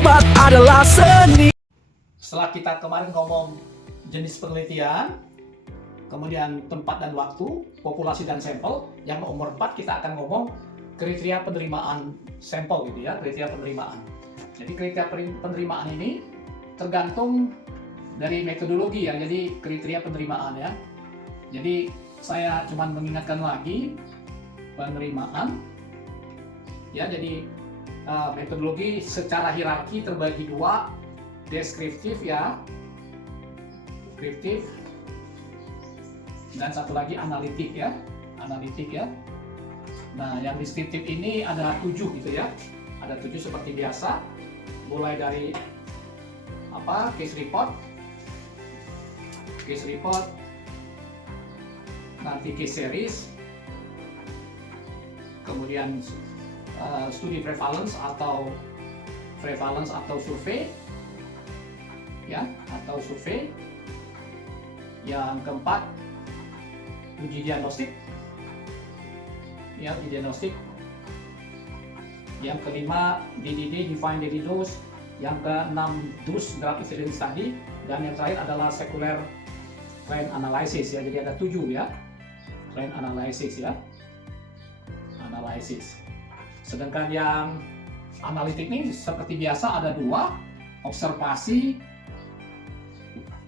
obat adalah seni. Setelah kita kemarin ngomong jenis penelitian, kemudian tempat dan waktu, populasi dan sampel, yang nomor 4 kita akan ngomong kriteria penerimaan sampel gitu ya, kriteria penerimaan. Jadi kriteria penerimaan ini tergantung dari metodologi ya, jadi kriteria penerimaan ya. Jadi saya cuma mengingatkan lagi penerimaan ya, jadi metodologi secara hierarki terbagi dua, deskriptif ya, deskriptif, dan satu lagi analitik ya, analitik ya. Nah, yang deskriptif ini ada 7 gitu ya, ada 7 seperti biasa, mulai dari case report, nanti case series, kemudian studi prevalence atau survei ya, atau survei. Yang keempat uji diagnostik ya, uji diagnostik. Yang kelima DDD, define daily dose. Yang keenam DUS, draft evidence study. Dan yang terakhir adalah secular trend analysis ya, jadi ada 7 ya, trend analysis ya, analisis. Sedangkan yang analitik ini seperti biasa ada 2, observasi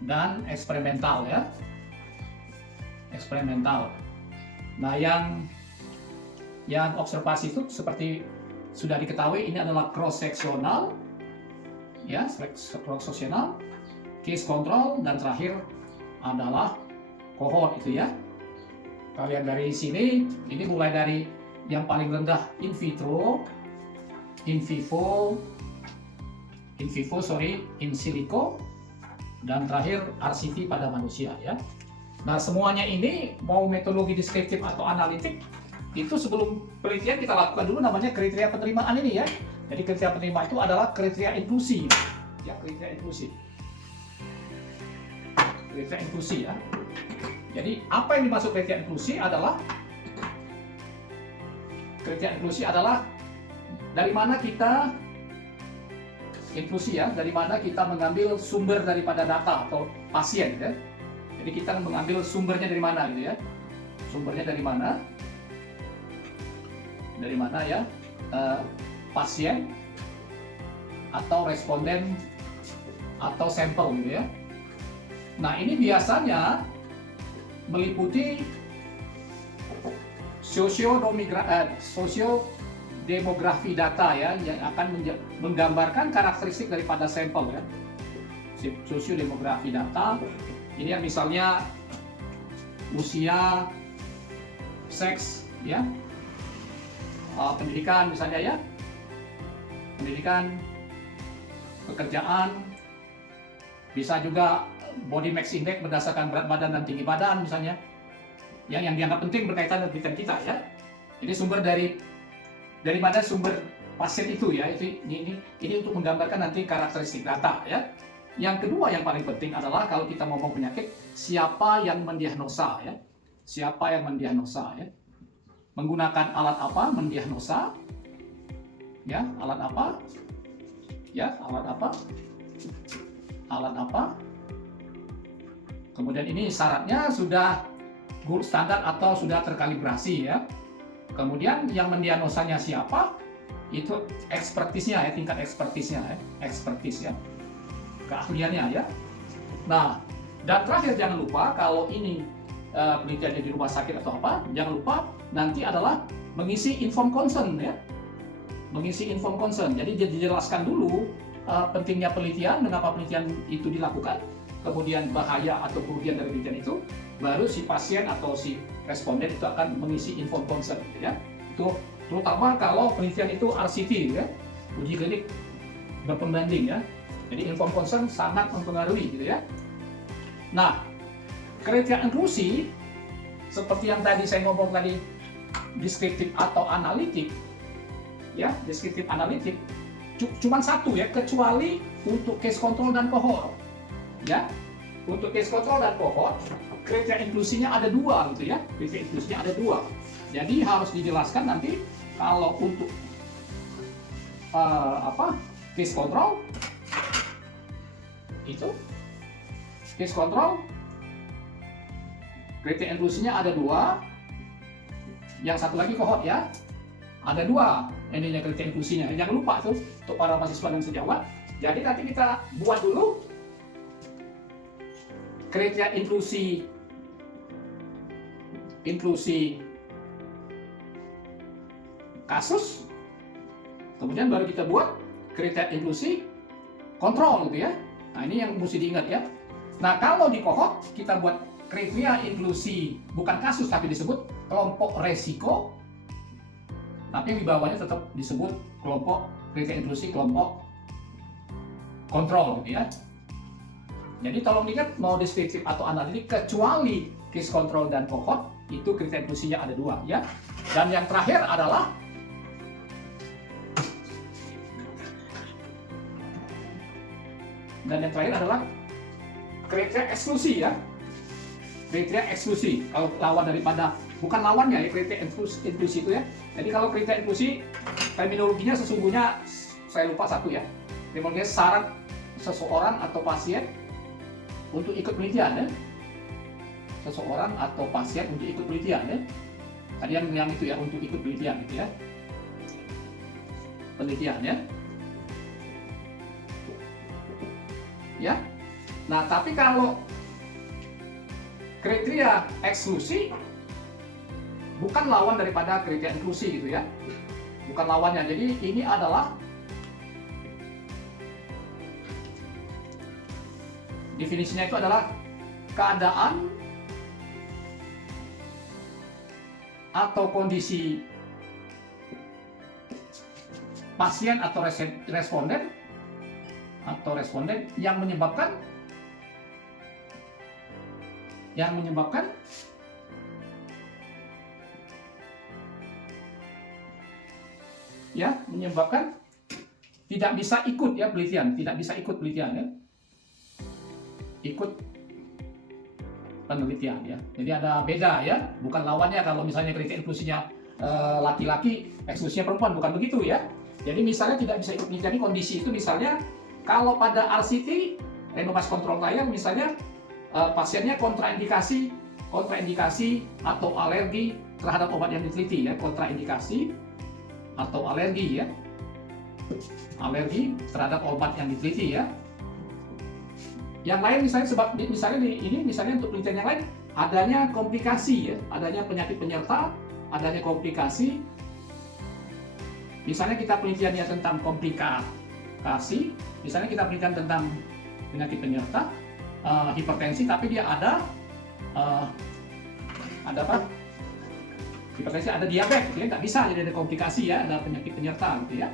dan eksperimental ya, eksperimental. Nah, yang observasi itu seperti sudah diketahui ini adalah cross sectional ya, cross sectional, case control, dan terakhir adalah cohort itu ya. Kalian dari sini ini mulai dari yang paling rendah in vitro, in vivo, in silico, dan terakhir RCT pada manusia ya. Nah, semuanya ini mau metodologi deskriptif atau analitik itu sebelum penelitian kita lakukan dulu namanya kriteria penerimaan ini ya. Jadi kriteria penerimaan itu adalah kriteria inklusi ya, kriteria inklusi. Kriteria inklusi ya. Jadi apa yang dimaksud kriteria inklusi adalah dari mana kita inklusi ya, dari mana kita mengambil sumber daripada data atau pasien ya. Jadi kita mengambil sumbernya dari mana gitu ya. Sumbernya dari mana? Dari mana ya? Pasien atau responden atau sampel gitu ya. Nah, ini biasanya meliputi sosiodemografi data ya, yang akan menggambarkan karakteristik daripada sampel ya. Sosiodemografi data ini yang misalnya usia, seks ya, pendidikan misalnya ya, pendidikan, pekerjaan, bisa juga body mass index berdasarkan berat badan dan tinggi badan misalnya, yang dianggap penting berkaitan dengan penelitian kita ya. Jadi sumber dari mana sumber pasien itu ya, ini untuk menggambarkan nanti karakteristik data ya. Yang kedua yang paling penting adalah kalau kita ngomong penyakit, siapa yang mendiagnosa ya, siapa yang mendiagnosa ya, menggunakan alat apa mendiagnosa ya, alat apa ya, alat apa. Kemudian ini syaratnya sudah gold standar atau sudah terkalibrasi ya. Kemudian yang mendiagnosanya siapa, itu ekspertisnya ya, tingkat ekspertisnya ya, ekspertis ya, keahliannya ya. Nah, dan terakhir jangan lupa kalau ini penelitiannya di rumah sakit atau apa, jangan lupa nanti adalah mengisi informed consent ya, mengisi informed consent. Jadi dijelaskan dulu pentingnya penelitian, mengapa penelitian itu dilakukan, kemudian bahaya atau kerugian dari penelitian itu, baru si pasien atau si responden itu akan mengisi informed consent ya. Itu terutama kalau penelitian itu RCT ya, uji klinik berpembanding ya. Jadi informed consent sangat mempengaruhi gitu ya. Nah, kriteria inklusi seperti yang tadi saya ngomong tadi, deskriptif atau analitik ya, deskriptif analitik cuma satu ya, kecuali untuk case control dan cohort ya. Untuk case control dan cohort kriteria inklusinya ada 2 gitu ya, kriteria inklusinya ada 2. Jadi harus dijelaskan nanti kalau untuk case control itu case control kriteria inklusinya ada 2, yang satu lagi cohort ya, ada 2 ininya kriteria inklusinya. Jangan lupa tuh untuk para mahasiswa dan sejawat. Jadi nanti kita buat dulu kriteria inklusi kasus, kemudian baru kita buat kriteria inklusi kontrol gitu ya. Nah ini yang mesti diingat ya. Nah kalau di cohort kita buat kriteria inklusi bukan kasus tapi disebut kelompok resiko, tapi di bawahnya tetap disebut kelompok kriteria inklusi kelompok kontrol gitu ya. Jadi tolong ingat mau deskriptif atau analitik kecuali case control dan cohort itu kriteria inklusinya ada 2 ya. Dan yang terakhir adalah kriteria eksklusi ya. Kriteria eksklusi kalau lawan daripada bukan lawannya ya kriteria inklusi itu ya. Jadi kalau kriteria inklusi terminologinya sesungguhnya saya lupa satu ya. Terminologinya syarat seseorang atau pasien untuk ikut penelitian ya. Seseorang atau pasien untuk ikut penelitian ya. Tadi yang itu ya, untuk ikut penelitian gitu ya. Penelitian ya. Ya. Nah, tapi kalau kriteria eksklusi bukan lawan daripada kriteria inklusi gitu ya. Bukan lawannya. Jadi ini adalah definisinya itu adalah keadaan atau kondisi pasien atau responden yang menyebabkan tidak bisa ikut ya penelitian, tidak bisa ikut penelitian ya. Ikut penelitian ya. Jadi ada beda ya, bukan lawannya. Kalau misalnya kriteria inklusinya laki-laki, eksklusinya perempuan, bukan begitu ya. Jadi misalnya tidak bisa ikut penelitian kondisi itu misalnya kalau pada RCT randomized control trial misalnya pasiennya kontraindikasi atau alergi terhadap obat yang diteliti ya, kontraindikasi atau alergi ya, alergi terhadap obat yang diteliti ya. Yang lain misalnya misalnya untuk penelitian yang lain adanya komplikasi ya, adanya penyakit penyerta, adanya komplikasi. Misalnya kita penelitiannya tentang komplikasi, misalnya kita penelitian tentang penyakit penyerta, hipertensi, tapi dia ada apa? Hipertensi, ada diabetes, gitu ya, nggak bisa jadi ada komplikasi ya, ada penyakit penyerta gitu ya.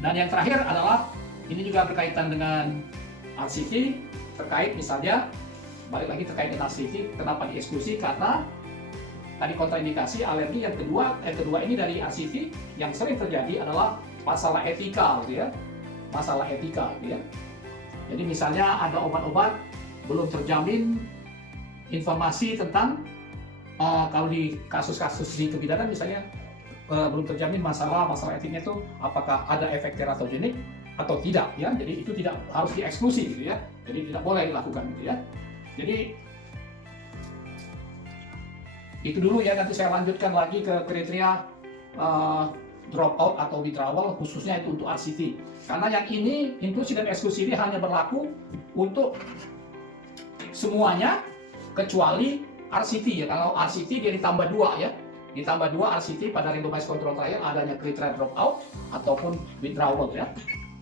Dan yang terakhir adalah ini juga berkaitan dengan RCT, terkait misalnya balik lagi terkait dengan RCT, kenapa dieksklusi? Karena tadi kontraindikasi, alergi. Yang kedua ini dari RCT yang sering terjadi adalah masalah etika gitu ya, masalah etika gitu ya. Jadi misalnya ada obat-obat belum terjamin informasi tentang kalau di kasus-kasus di kebidanan misalnya belum terjamin masalah etiknya itu apakah ada efek teratogenik atau tidak ya. Jadi itu tidak harus dieksklusi gitu ya. Jadi tidak boleh dilakukan gitu ya. Jadi itu dulu ya, nanti saya lanjutkan lagi ke kriteria dropout atau withdrawal khususnya itu untuk RCT. Karena yang ini inklusi dan eksklusi ini hanya berlaku untuk semuanya kecuali RCT ya. Kalau RCT dia ditambah 2 ya. Ditambah 2 RCT pada randomized control trial adanya kriteria dropout ataupun withdrawal ya.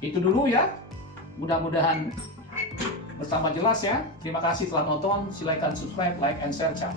Itu dulu ya. Mudah-mudahan bertambah jelas ya. Terima kasih telah nonton. Silakan subscribe, like, and share channel.